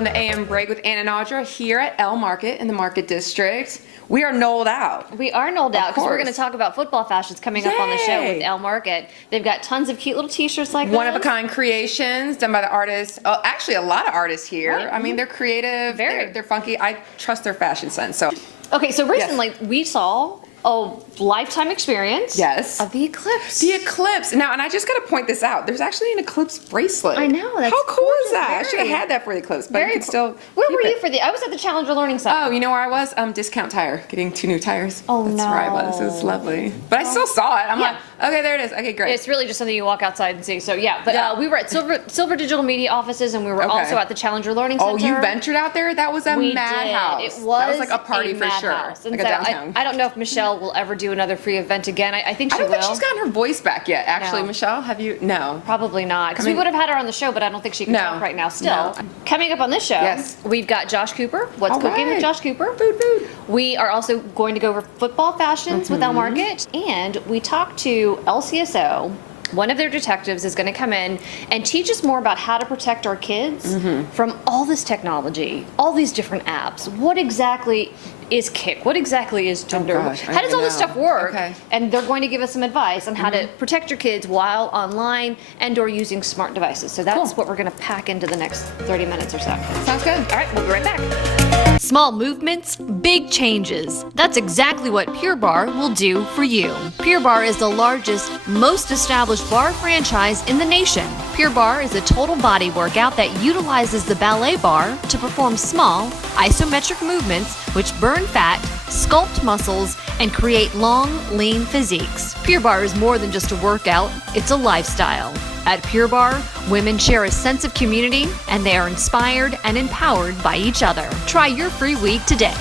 Welcome to AM Break with Ann and Audra here at Elle Market in the Market District. We are knolled out. We are knolled out because we're going to talk about football fashions coming up on the show with Elle Market. They've got tons of cute little t-shirts like One-of-a-kind creations done by the artists. Oh, actually, a lot of artists here. Right. I mean, they're creative. They're funky. I trust their fashion sense. So, okay, so recently we saw a lifetime experience of the eclipse. The eclipse. Now, and I just got to point this out. There's actually an eclipse bracelet. I know. That's How cool is that? very, I should have had that for the eclipse, but you could still Where keep were you it. for the? I was at the Challenger Learning Center. Oh, you know where I was? Discount tire, getting 2 new tires. Oh, That's no. where I was. It was lovely. But I still saw it. I'm like, okay, there it is. Okay, great. It's really just something you walk outside and see. So yeah, but we were at Silver Digital Media offices, and we were also at the Challenger Learning Center. Oh, you ventured out there? That was a madhouse. It was. That was like a party for sure. And like a downtown. I don't know if Michelle will ever do another free event again. I think she will. I don't think she's gotten her voice back yet. Actually, No. Michelle, have you? No. Probably not, because we would have had her on the show, but I don't think she can talk right now. Still, coming up on this show, we've got Josh Cooper. What's cooking with Josh Cooper? Food. We are also going to go over football fashions with Elle Market, and we talked to LCSO. One of their detectives is going to come in and teach us more about how to protect our kids from all this technology, all these different apps. What exactly is Kick? What exactly is Tinder? How does all this stuff work? And they're going to give us some advice on how to protect your kids while online and or using smart devices. So that's what we're going to pack into the next 30 minutes or so. Sounds good. All right, we'll be right back. Small movements, big changes. That's exactly what Pure Barre will do for you. Pure Barre is the largest, most established bar franchise in the nation. Pure Barre is a total body workout that utilizes the ballet bar to perform small, isometric movements which burn fat, sculpt muscles, and create long, lean physiques. Pure Barre is more than just a workout, it's a lifestyle. At Pure Barre, women share a sense of community, and they are inspired and empowered by each other. Try your free week today.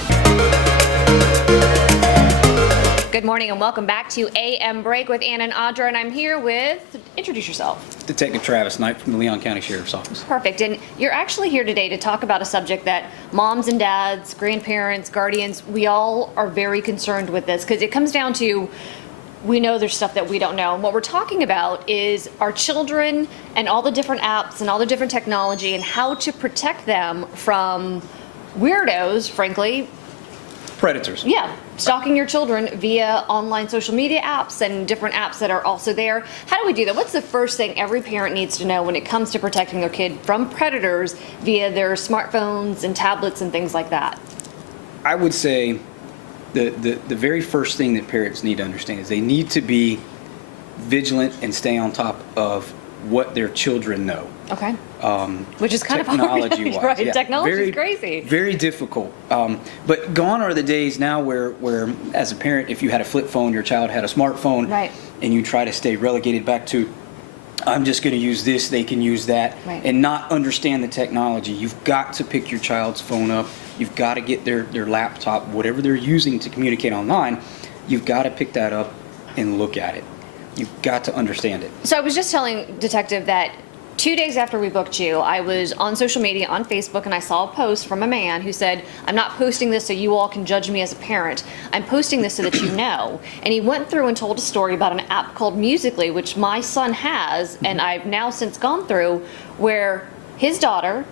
Good morning and welcome back to AM Break with Ann and Audra, and I'm here with, introduce yourself. Detective Travis Knight from the Leon County Sheriff's Office. Perfect, and you're actually here today to talk about a subject that moms and dads, grandparents, guardians, we all are very concerned with this, because it comes down to, we know there's stuff that we don't know, and what we're talking about is our children and all the different apps and all the different technology and how to protect them from weirdos, frankly. Predators. Yeah, stalking your children via online social media apps and different apps that are also there. How do we do that? What's the first thing every parent needs to know when it comes to protecting their kid from predators via their smartphones and tablets and things like that? I would say the very first thing that parents need to understand is they need to be vigilant and stay on top of what their children know. Okay. Which is kind of hard. Right. Yeah. Technology is crazy. Very difficult. But gone are the days now where as a parent, if you had a flip phone, your child had a smartphone, and you try to stay relegated back to, I'm just going to use this, they can use that, and not understand the technology. You've got to pick your child's phone up. You've got to get their laptop, whatever they're using to communicate online, you've got to pick that up and look at it. You've got to understand it. So I was just telling Detective that 2 days after we booked you, I was on social media on Facebook and I saw a post from a man who said, I'm not posting this so you all can judge me as a parent. I'm posting this so that you know. And he went through and told a story about an app called Musical.ly, which my son has, and I've now since gone through, where his daughter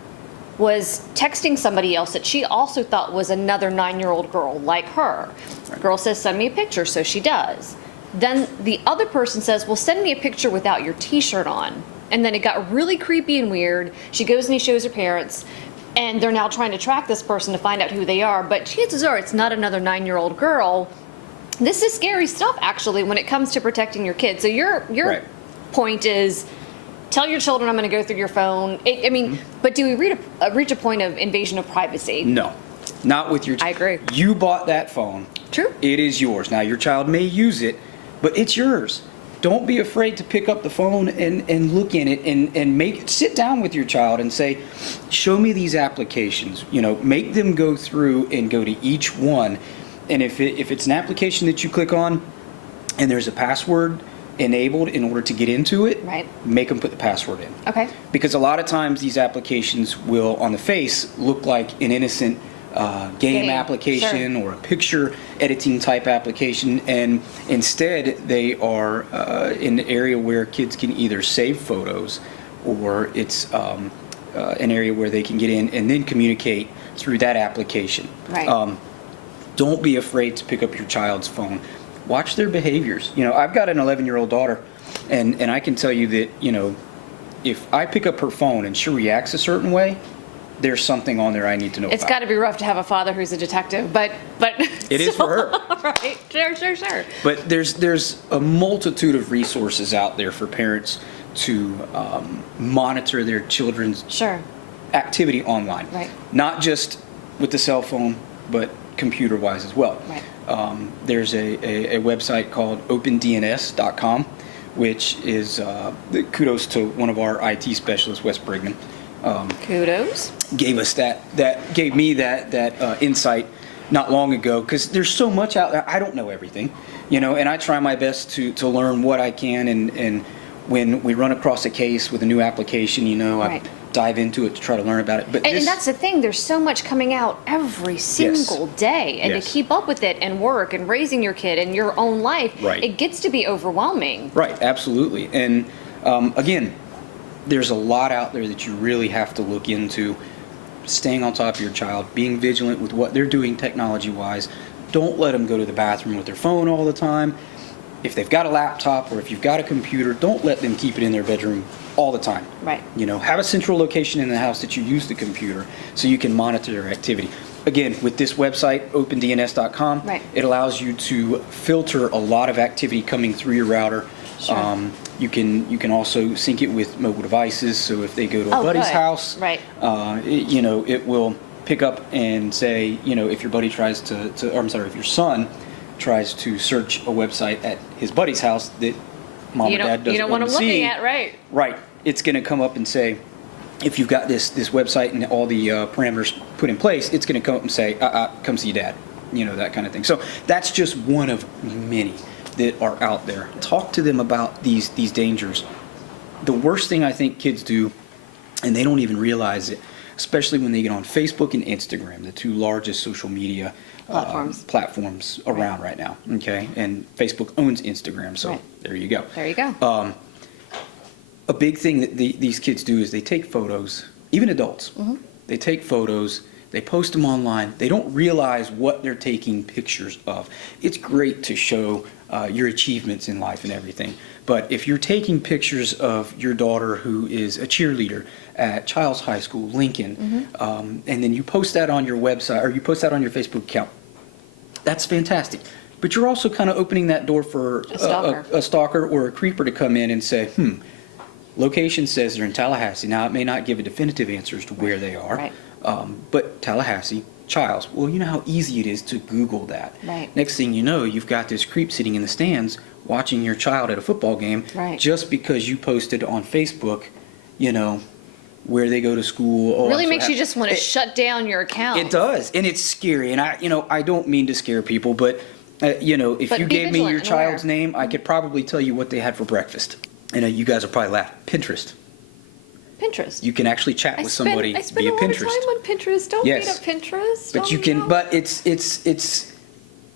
was texting somebody else that she also thought was another 9-year-old girl like her. The girl says, send me a picture, so she does. Then the other person says, well, send me a picture without your t-shirt on. And then it got really creepy and weird. She goes and he shows her parents, and they're now trying to track this person to find out who they are. But chances are it's not another 9-year-old girl. This is scary stuff, actually, when it comes to protecting your kids. So your point is, tell your children I'm going to go through your phone. But do we reach a point of invasion of privacy? No, not with your. I agree. You bought that phone. True. It is yours. Now your child may use it, but it's yours. Don't be afraid to pick up the phone and look in it and sit down with your child and say, show me these applications. Make them go through and go to each one. And if it's an application that you click on and there's a password enabled in order to get into it, make them put the password in. Okay. Because a lot of times these applications will, on the face, look like an innocent game application or a picture editing type application, and instead they are in the area where kids can either save photos or it's an area where they can get in and then communicate through that application. Right. Don't be afraid to pick up your child's phone. Watch their behaviors. I've got an 11-year-old daughter, and I can tell you that, if I pick up her phone and she reacts a certain way, there's something on there I need to know It's about. got to be rough to have a father who's a detective, but It is for her. Right. Sure. But there's a multitude of resources out there for parents to monitor their children's Sure. activity online. Right. Not just with the cell phone, but computer-wise as well. Right. There's a website called opendns.com, which is kudos to one of our IT specialists, Wes Brigman. Kudos. Gave me that insight not long ago, because there's so much out there. I don't know everything, and I try my best to learn what I can, and when we run across a case with a new application, Right. I dive into it to try to learn about it. But And that's the thing, there's so much coming out every single day, and Yes. to keep up with it and work and raising your kid and your own life, Right. it gets to be overwhelming. Right, absolutely. And again, there's a lot out there that you really have to look into. Staying on top of your child, being vigilant with what they're doing technology-wise. Don't let them go to the bathroom with their phone all the time. If they've got a laptop or if you've got a computer, don't let them keep it in their bedroom all the time. Right. Have a central location in the house that you use the computer so you can monitor their activity. Again, with this website, opendns.com, Right. it allows you to filter a lot of activity coming through your router. Sure. You can also sync it with mobile devices, so if they go to a buddy's good. house, Right. it will pick up and say, if your buddy tries if your son tries to search a website at his buddy's house that mom or dad doesn't You don't want want them to looking see, at, right? right, it's going to come up and say, if you've got this website and all the parameters put in place, it's going to come up and say, come see dad, that kind of thing. So that's just one of many that are out there. Talk to them about these dangers. The worst thing I think kids do, and they don't even realize it, especially when they get on Facebook and Instagram, the two largest social media platforms around right now. Okay, and Facebook owns Instagram, so Right. there you go. There you go. A big thing that these kids do is they take photos, even adults. They take photos, they post them online. They don't realize what they're taking pictures of. It's great to show your achievements in life and everything, but if you're taking pictures of your daughter who is a cheerleader at Child's High School, Lincoln, and then you post that on your website or you post that on your Facebook account, that's fantastic. But you're also kind of opening that door for a stalker or a creeper to come in and say, location says they're in Tallahassee. Now, it may not give a definitive answer as to where they are, Right. But Tallahassee, Childs. Well, you know how easy it is to Google that. Right. Next thing you know, you've got this creep sitting in the stands watching your child at a football game Right. just because you posted on Facebook, where they go to school. Really makes you just want to shut down your account. It does, and it's scary. And I don't mean to scare people, but if But you be gave me vigilant your and child's aware. name, I could probably tell you what they had for breakfast. And you guys will probably laugh. Pinterest. Pinterest. You can actually chat with somebody I spend via a lot Pinterest. of time on Pinterest. Don't Yes. beat up Pinterest. But Oh, you can, no. but it's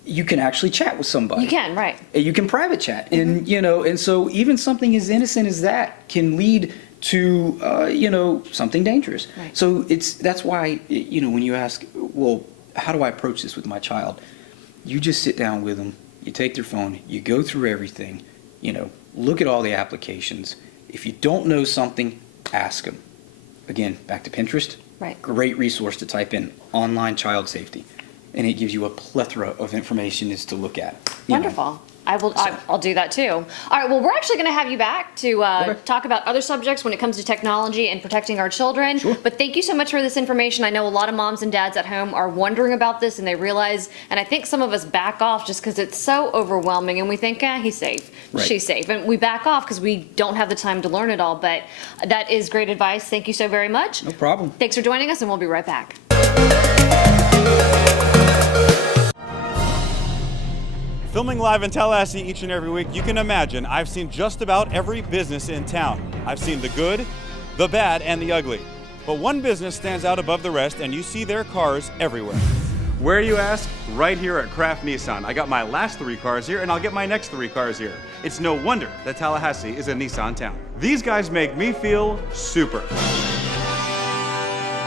you can actually chat with somebody. You can, right. And you can private chat, and and so even something as innocent as that can lead to something dangerous. Right. So that's why when you ask, well, how do I approach this with my child? You just sit down with them, you take their phone, you go through everything, look at all the applications. If you don't know something, ask them. Again, back to Pinterest. Right. Great resource to type in online child safety, and it gives you a plethora of information is to look at. Wonderful. I'll do that too. All right. Well, we're actually going to have you back to Okay. talk about other subjects when it comes to technology and protecting our children. Sure. But thank you so much for this information. I know a lot of moms and dads at home are wondering about this, and they realize, and I think some of us back off just because it's so overwhelming, and we think, he's safe, Right. she's safe, and we back off because we don't have the time to learn it all. But that is great advice. Thank you so very much. No problem. Thanks for joining us, and we'll be right back. Filming live in Tallahassee each and every week, you can imagine I've seen just about every business in town. I've seen the good, the bad, and the ugly. But one business stands out above the rest, and you see their cars everywhere. Where, you ask? Right here at Kraft Nissan. I got my last 3 cars here, and I'll get my next 3 cars here. It's no wonder that Tallahassee is a Nissan town. These guys make me feel super.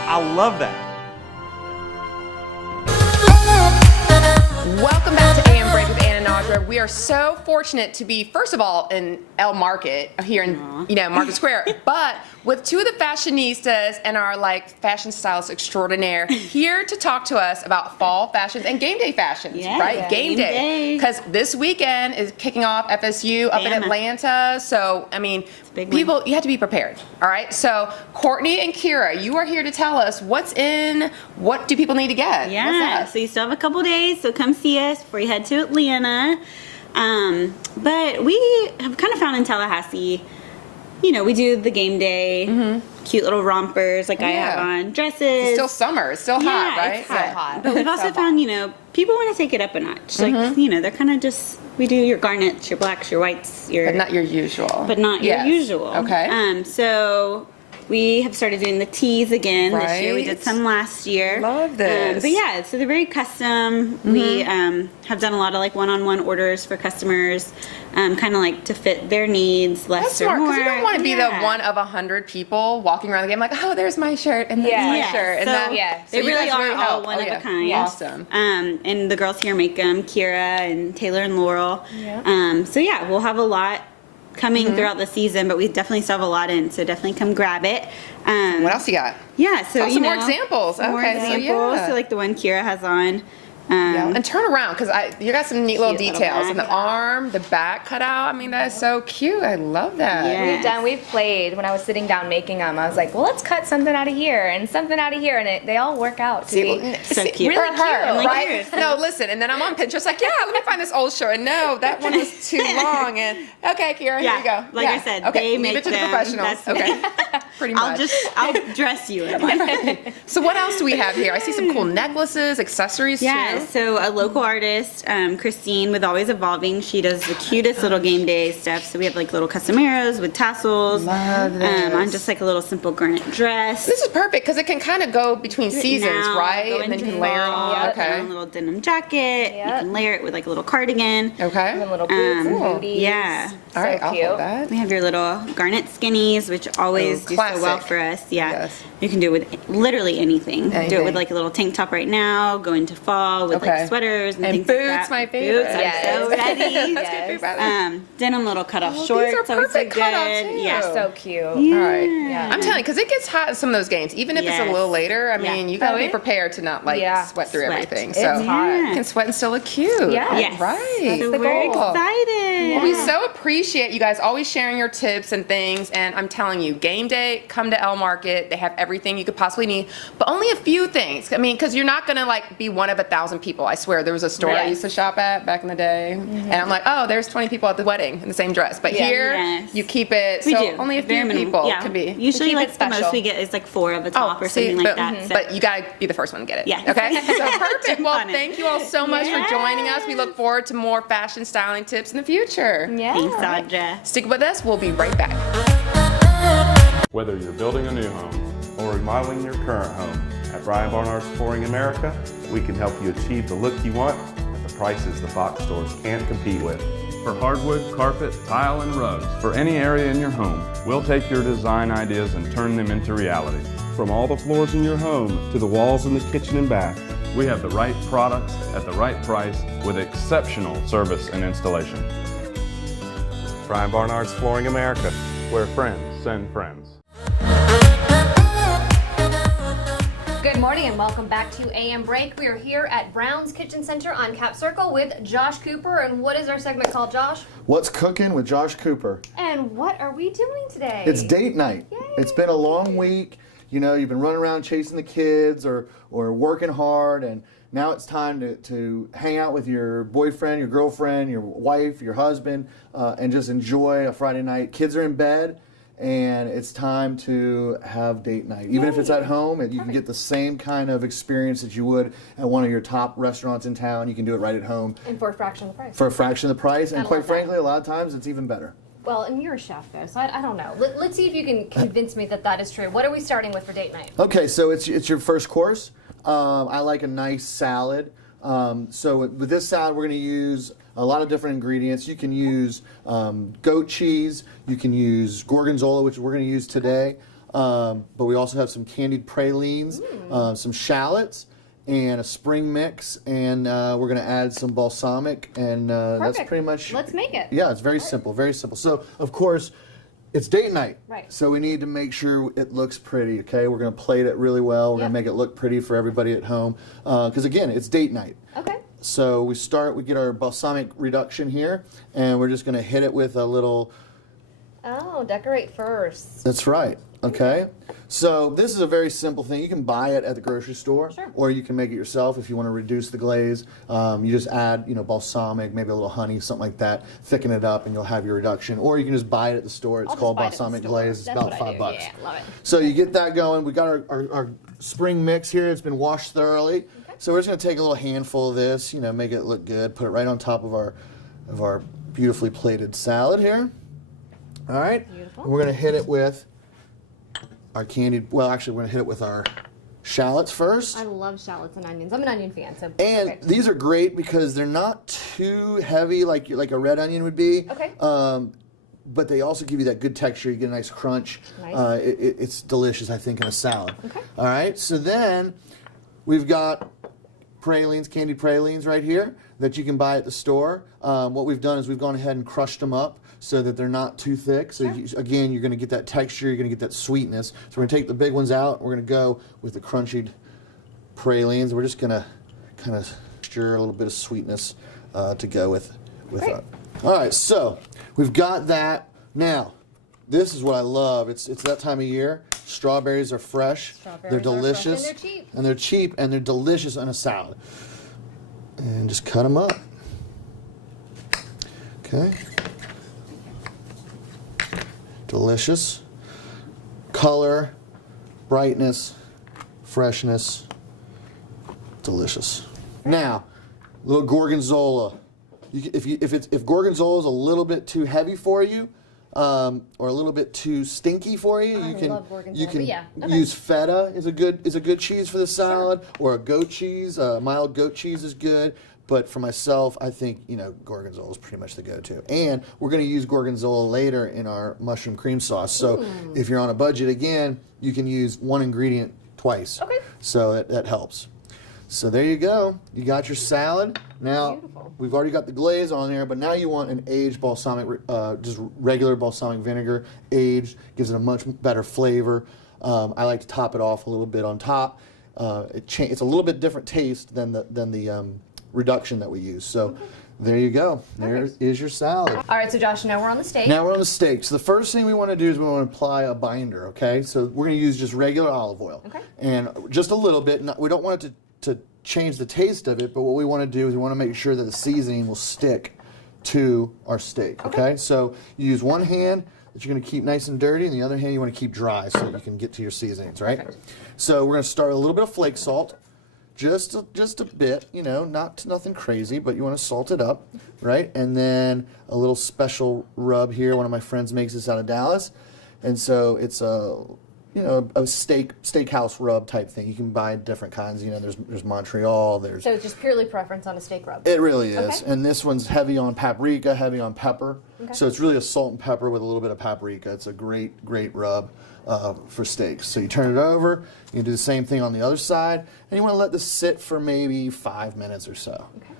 I love that. Welcome back to AM Break with Ann and Audra. We are so fortunate to be, first of all, in Elle Market here in Market Square, but with two of the fashionistas and our fashion stylist extraordinaire here to talk to us about fall fashions and game day fashions, right? Yeah, Game day. Because this weekend is kicking off FSU up in Atlanta. So, I mean, people, you have to be prepared. All right. So, Courtney and Kira, you are here to tell us what's in, what do people need to get? Yeah, so you still have a couple days, so come see us before you head to Atlanta. But we have kind of found in Tallahassee, we do the game day, cute little rompers like I have on, dresses. It's still summer. It's still hot, right? It's hot. But we've also found, people want to take it up a notch. Like, they're kind of just, we do your garnets, your blacks, your whites, But not your usual. But not your usual. Okay. So we have started doing the tees again this year. We did some last year. Love this. But yeah, so they're very custom. We have done a lot of one-on-one orders for customers, kind of to fit their needs, less That's or smart, more. because you don't want to be the one of 100 people walking around the game oh, there's my shirt, and there's my shirt. And so so they you really guys are all help. one of a kind. Awesome. And the girls here make them, Kira and Taylor and Laurel. So yeah, we'll have a lot coming throughout the season, but we definitely still have a lot in, so definitely come grab it. What else you got? Yeah, so some more examples. More Okay, so examples. yeah. So like the one Kira has on. And turn around, because you got some neat little Cute little details. back. And the arm, the back cut out. I mean, that is so cute. I love that. Yeah. We've played. When I was sitting down making them, I was like, well, let's cut something out of here and something out of here, and they all work out to be So cute. really cute, Right? No, listen, and then I'm on Pinterest let me find this old shirt. And no, that one was too long. And okay, Kira, here you go. Like I said, okay, they leave make it to the them. professionals. That's Okay, pretty much. I'll dress you in one. So what else do we have here? I see some cool necklaces, accessories Yeah, too. so a local artist, Christine with Always Evolving, she does the cutest little game day stuff. So we have little custom arrows with tassels. Love this. On just a little simple garnet dress. This is perfect because it can kind of go between seasons, Now, right? go And then you into can layer fall, on. put on a little denim jacket. You Yep. can layer it with a little cardigan. Okay. and little boots and booties. Yeah. All right, so I'll cute. hold that. We have your little garnet skinnies, which always do so well classic. for us. Yeah. Yes. You can do it with literally anything. Do Anything. it with a little tank top right now, go into fall with sweaters and And things like boots, that. my favorite. Boots, I'm Yes. so ready. Let's get through that. Denim little cutoff Oh, these shorts. are always so perfect cutout, good. too. Yeah. So cute. All right. Yeah. I'm telling you, because it gets hot in some of those games. Even if it's a Yes. little later, I mean, you got to be it- prepared to not sweat through Sweat. everything. It's So hot. you can sweat and still look cute. Yeah. Yes. Right. So the we're goal. excited. Well, we so appreciate you guys always sharing your tips and things. And I'm telling you, game day, come to Elle Market. They have everything you could possibly need, but only a few things. I mean, because you're not going to be one of 1,000 people. I swear, there was a store I Yes. used to shop at back in the day. And I'm like, oh, there's 20 people at the wedding in the same dress. But here, Yes. you keep it, We so do. only a Very few minimal. people Yeah. can be. Usually, Keep it the most special. we get is 4 of a top or see, something like but, that. So. But you gotta be the first one to get it. Yes. Okay. So perfect. Well, On it. thank you all so much for joining us. We look forward to more fashion styling tips in the future. Yeah. Thanks, Audra. Stick with us. We'll be right back. Whether you're building a new home or remodeling your current home, at Brian Barnard's Flooring America, we can help you achieve the look you want at the prices the box stores can't compete with. For hardwood, carpet, tile, and rugs, for any area in your home, we'll take your design ideas and turn them into reality. From all the floors in your home to the walls in the kitchen and bath, We have the right products at the right price with exceptional service and installation. Brian Barnard's Flooring America, where friends send friends. Good morning and welcome back to AM Break. We are here at Brown's Kitchen Center on Cap Circle with Josh Cooper. And what is our segment called, Josh? What's Cooking with Josh Cooper. And what are we doing today? It's date night. Yay. It's been a long week. You know, you've been running around chasing the kids or working hard, and now it's time to hang out with your boyfriend, your girlfriend, your wife, your husband, and just enjoy a Friday night. Kids are in bed, and it's time to have date night. Even if it's at home, you can get the same kind of experience that you would at one of your top restaurants in town. You can do it right at home And for a fraction of the price. for a fraction of the price, and I quite love that. frankly, a lot of times it's even better. Well, and you're a chef, though, so I don't know. Let's see if you can convince me that that is true. What are we starting with for date night? Okay, so it's your first course. I like a nice salad. So with this salad, we're going to use a lot of different ingredients. You can use goat cheese. You can use gorgonzola, which we're going to use today. But we also have some candied pralines, some shallots, and a spring mix, and we're going to add some balsamic, and that's pretty much. Let's make it. Yeah, it's very simple, very simple. So, of course, it's date night. Right. So we need to make sure it looks pretty, okay? We're going to plate it really well. We're going to make it look pretty for everybody at home. Because, again, it's date night. Okay. So we get our balsamic reduction here, and we're just going to hit it with a little... Oh, decorate first. That's right. Okay. So this is a very simple thing. You can buy it at the grocery store, or you can make it yourself if you want to reduce the glaze. You just add, balsamic, maybe a little honey, something like that. Thicken it up, and you'll have your reduction. Or you can just buy it at the store. It's called balsamic glaze. It's about $5. Yeah, love it. So you get that going. We got our spring mix here. It's been washed thoroughly. Okay. So we're just going to take a little handful of this. Make it look good. Put it right on top of our beautifully plated salad here. All right. Beautiful. And we're going to hit it with our candied, we're going to hit it with our shallots first. I love shallots and onions. I'm an onion fan, so. And these are great because they're not too heavy like a red onion would be. Okay. But they also give you that good texture. You get a nice crunch. Nice. It's delicious, I think, in a salad. Okay. All right. So then we've got pralines, candied pralines right here that you can buy at the store. What we've done is we've gone ahead and crushed them up so that they're not too thick. So again, you're going to get that texture, you're going to get that sweetness. So we're going to take the big ones out. We're going to go with the crunchy pralines. We're just going to kind of stir a little bit of sweetness to go with that. All right, so we've got that. Now, this is what I love. It's that time of year. Strawberries are fresh. They're delicious. Fresh and they're cheap. And they're cheap and they're delicious on a salad. And just cut them up. Okay. Delicious. Color, brightness, freshness. Delicious. Now, a little gorgonzola. If gorgonzola is a little bit too heavy for you, or a little bit too stinky for you, you can use feta is a good cheese for the salad, or a goat cheese. Mild goat cheese is good. But for myself, I think gorgonzola is pretty much the go-to. And we're going to use gorgonzola later in our mushroom cream sauce. So if you're on a budget, again, you can use one ingredient twice. Okay. So that helps. So there you go. You got your salad. Now, we've already got the glaze on there, but now you want an aged balsamic, just regular balsamic vinegar. Aged gives it a much better flavor. I like to top it off a little bit on top. It's a little bit different taste than the reduction that we use. So there you go. There is your salad. All right, so Josh, now we're on the steak. Now we're on the steak. So the first thing we want to do is we want to apply a binder, okay? So we're going to use just regular olive oil. Okay. And just a little bit. We don't want it to change the taste of it, but what we want to do is we want to make sure that the seasoning will stick to our steak, okay? So you use one hand that you're going to keep nice and dirty, and the other hand you want to keep dry so you can get to your seasonings, right? Okay. So we're going to start with a little bit of flake salt. Just a bit, nothing crazy, but you want to salt it up, right? And then a little special rub here. One of my friends makes this out of Dallas, and so it's a steakhouse rub type thing. You can buy different kinds. There's Montreal. So it's just purely preference on a steak rub. It really is, and this one's heavy on paprika, heavy on pepper. Okay. So it's really a salt and pepper with a little bit of paprika. It's a great rub for steaks. So you turn it over. You do the same thing on the other side, and you want to let this sit for maybe 5 minutes or so. Okay.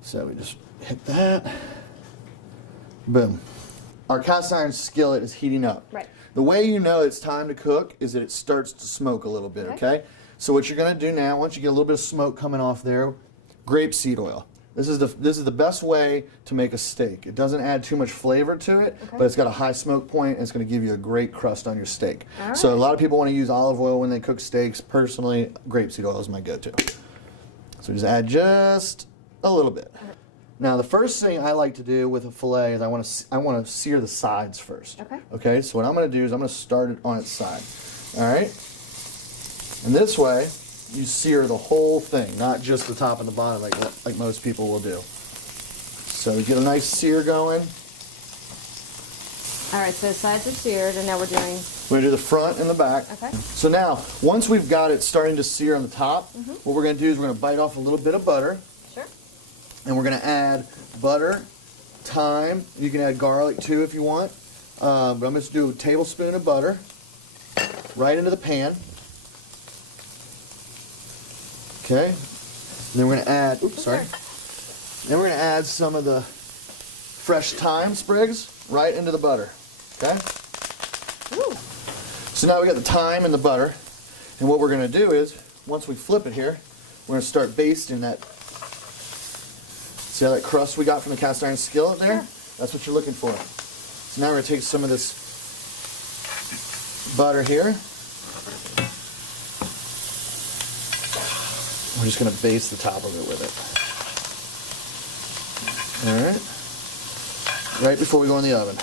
So we just hit that. Boom. Our cast iron skillet is heating up. Right. The way you know it's time to cook is that it starts to smoke a little bit, okay? So what you're going to do now, once you get a little bit of smoke coming off there, grapeseed oil. This is the best way to make a steak. It doesn't add too much flavor to it, but it's got a high smoke point, and it's going to give you a great crust on your steak. Right. So a lot of people want to use olive oil when they cook steaks. Personally, grapeseed oil is my go-to. So just add just a little bit. Now, the first thing I like to do with a fillet is I want to sear the sides first. Okay. Okay. So what I'm going to do is I'm going to start it on its side. All right. And this way, you sear the whole thing, not just the top and the bottom like most people will do. So we get a nice sear going. All right. So the sides are seared, and now we're going to do the front and the back. Okay. So now, once we've got it starting to sear on the top, what we're going to do is we're going to bite off a little bit of butter. And we're going to add butter, thyme. You can add garlic too if you want. But I'm going to do a tablespoon of butter. right into the pan. Okay. And then we're going to add, oops, sorry. Then we're going to add some of the fresh thyme sprigs right into the butter. Okay? Ooh. So now we got the thyme and the butter. And what we're going to do is, once we flip it here, we're going to start basting that. See how that crust we got from the cast iron skillet there? Sure. That's what you're looking for. So now we're going to take some of this butter here. We're just going to baste the top of it with it. All right. Right before we go in the oven.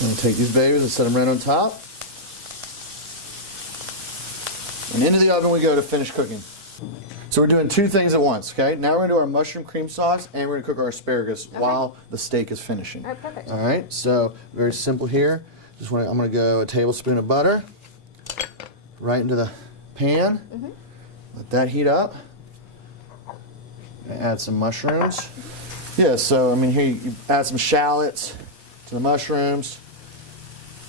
I'm going to take these babies and set them right on top. And into the oven we go to finish cooking. So we're doing two things at once, okay? Now we're going to do our mushroom cream sauce and we're going to cook our asparagus while the steak is finishing. All right, perfect. All right, so very simple here. I'm going to go a tablespoon of butter right into the pan. Let that heat up. Add some mushrooms. Yeah, so I mean here you add some shallots to the mushrooms.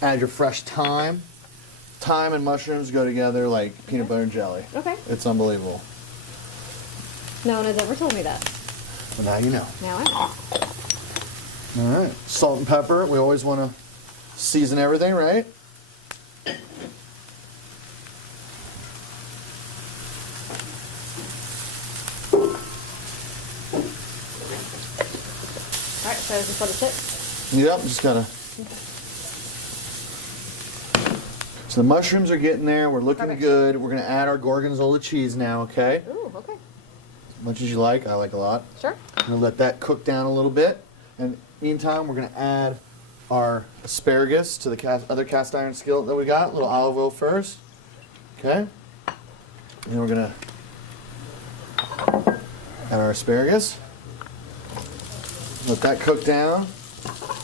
Add your fresh thyme. Thyme and mushrooms go together like peanut butter and jelly. Okay. It's unbelievable. No one has ever told me that. Well, now you know. Now I know. All right. Salt and pepper. We always want to season everything, right? All right, so just let it sit. Yep, just gotta. So the mushrooms are getting there. We're looking Perfect. good. We're gonna add our gorgonzola cheese now, okay? Ooh, okay. As much as you like. I like a lot. Sure. I'm gonna let that cook down a little bit. And meantime, we're gonna add our asparagus to the other cast iron skillet that we got. A little olive oil first. Okay. And then we're gonna add our asparagus. Let that cook down.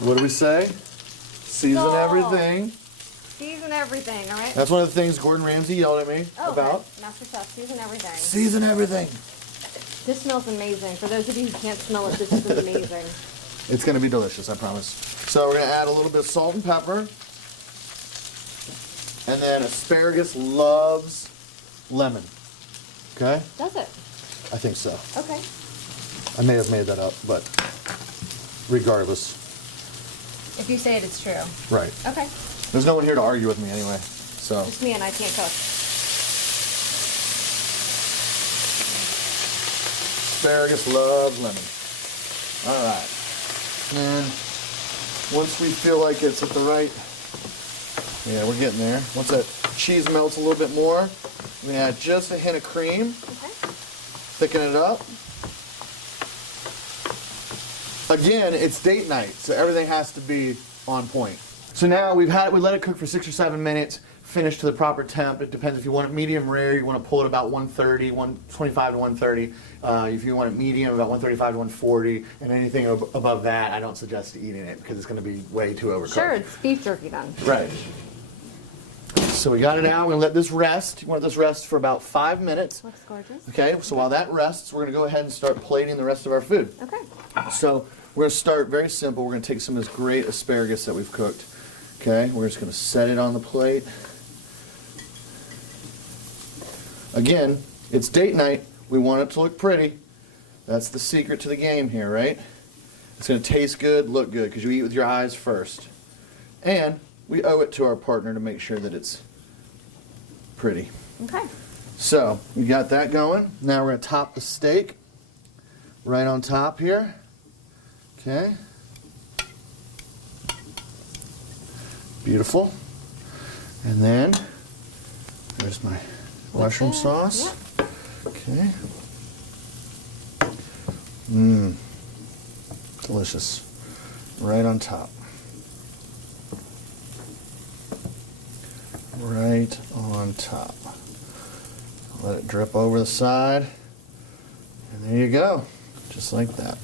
What do we say? Season Salt. everything. Season everything, all right? That's one of the things Gordon Ramsay yelled at me Oh, about. okay. Master Chef, season everything. Season everything. This smells amazing. For those of you who can't smell it, this is amazing. It's going to be delicious, I promise. So we're going to add a little bit of salt and pepper. And then asparagus loves lemon. Okay? Does it? I think so. Okay. I may have made that up, but regardless. If you say it, it's true. Right. Okay. There's no one here to argue with me anyway. So Just me and I can't cook. asparagus loves lemon. All right. And once we feel like it's at the right, yeah, we're getting there. Once that cheese melts a little bit more, we're gonna add just a hint of cream. Okay. Thicken it up. Again, it's date night, so everything has to be on point. So now we let it cook for 6 or 7 minutes, finish to the proper temp. It depends if you want it medium rare, you want to pull it about 130, 125 to 130. If you want it medium, about 135 to 140, and anything above that, I don't suggest eating it because it's going to be way too overcooked. Sure, it's beef jerky then. Right. So we got it out. We're going to let this rest. You want this rest for about 5 minutes. Looks gorgeous. Okay, so while that rests, we're going to go ahead and start plating the rest of our food. Okay. So we're going to start very simple. We're going to take some of this great asparagus that we've cooked. Okay, we're just going to set it on the plate. Again, it's date night. We want it to look pretty. That's the secret to the game here, right? It's going to taste good, look good, because you eat with your eyes first. And we owe it to our partner to make sure that it's pretty. Okay. So we got that going. Now we're going to top the steak right on top here. Okay. Beautiful. And then there's my mushroom sauce. Yep. Okay. Mmm. Delicious. Right on top. Right on top. Let it drip over the side. And there you go. Just like that.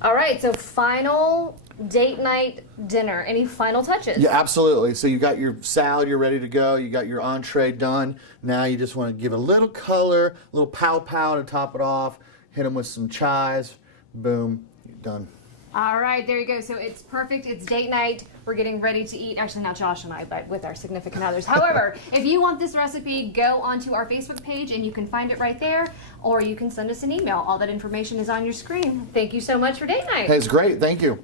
All right. right, so final date night dinner. Any final touches? Yeah, absolutely. So you got your salad, you're ready to go. You got your entree done. Now you just want to give a little color, a little pow to top it off. Hit them with some chives. Boom, you're done. All right, there you go. So it's perfect. It's date night. We're getting ready to eat. Actually, not Josh and I, but with our significant others. However, if you want this recipe, go onto our Facebook page and you can find it right there, or you can send us an email. All that information is on your screen. Thank you so much for date night. Hey, it's great. Thank you.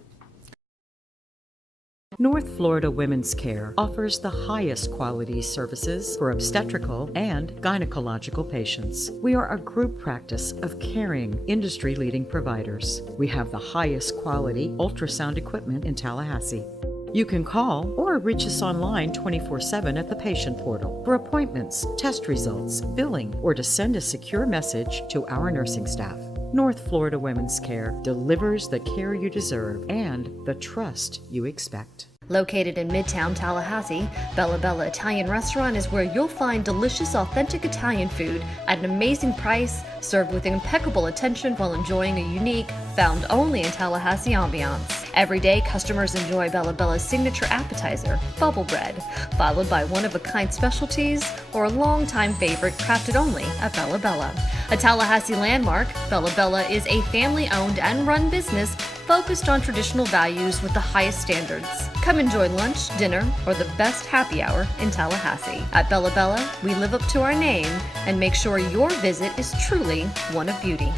North Florida Women's Care offers the highest quality services for obstetrical and gynecological patients. We are a group practice of caring, industry-leading providers. We have the highest quality ultrasound equipment in Tallahassee. You can call or reach us online 24/7 at the patient portal for appointments, test results, billing, or to send a secure message to our nursing staff. North Florida Women's Care delivers the care you deserve and the trust you expect. Located in Midtown Tallahassee, Bella Bella Italian Restaurant is where you'll find delicious, authentic Italian food at an amazing price, served with impeccable attention while enjoying a unique, found only in Tallahassee ambiance. Every day, customers enjoy Bella Bella's signature appetizer, bubble bread, followed by one-of-a-kind specialties or a longtime favorite crafted only at Bella Bella. A Tallahassee landmark, Bella Bella is a family-owned and run business focused on traditional values with the highest standards. Come enjoy lunch, dinner, or the best happy hour in Tallahassee. At Bella Bella, we live up to our name and make sure your visit is truly one of beauty.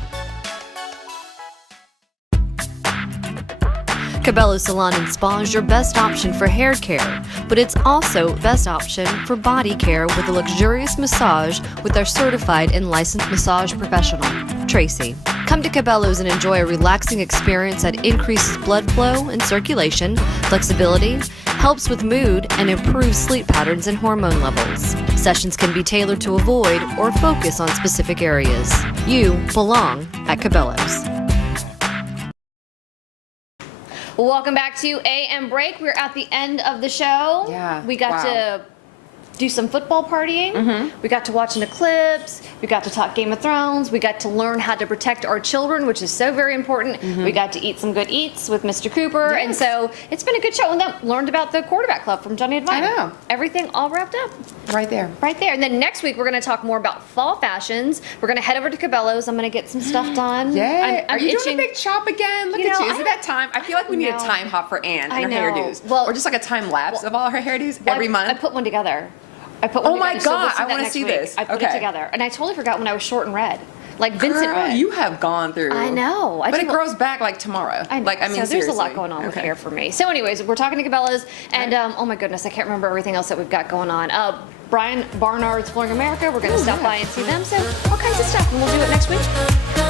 Cabello Salon and Spa is your best option for hair care, but it's also the best option for body care with a luxurious massage with our certified and licensed massage professional, Tracy. Come to Cabello's and enjoy a relaxing experience that increases blood flow and circulation, flexibility, helps with mood, and improves sleep patterns and hormone levels. Sessions can be tailored to avoid or focus on specific areas. You belong at Cabello's. Welcome back to AM Break. We're at the end of the show. Yeah, We got to do some football partying. We got to watch an eclipse. We got to talk Game of Thrones. We got to learn how to protect our children, which is so very important. We got to eat some good eats with Mr. Cooper. Yes. And so it's been a good show. And then learned about the quarterback club from Johnny Advine. I know. Everything all wrapped up. Right there. Right there. And then next week, we're going to talk more about fall fashions. We're going to head over to Cabela's. I'm going to get some stuff done. Yeah. I'm Are you itching. doing a big chop again? Look You at know, you. Is it that time? I feel like we need a time hop for Ann I and her know. hairdos. Well- or just like a time lapse of all her hairdos every I month. put one together. I put one Oh my together. So we'll God, see I that wanna next see week. this. I put it Okay. together. And I totally forgot when I was short and red. Like Vincent Girl, red. you have gone through. I know. But it grows back like tomorrow. I know. Like, I mean, so there's a lot seriously. going on with Okay. hair for me. So anyways, we're talking to Cabela's. And oh my goodness, I can't remember everything else that we've got going on. Brian Barnard's Exploring America. We're going to stop by and see them. So all kinds of stuff. And we'll do it next week.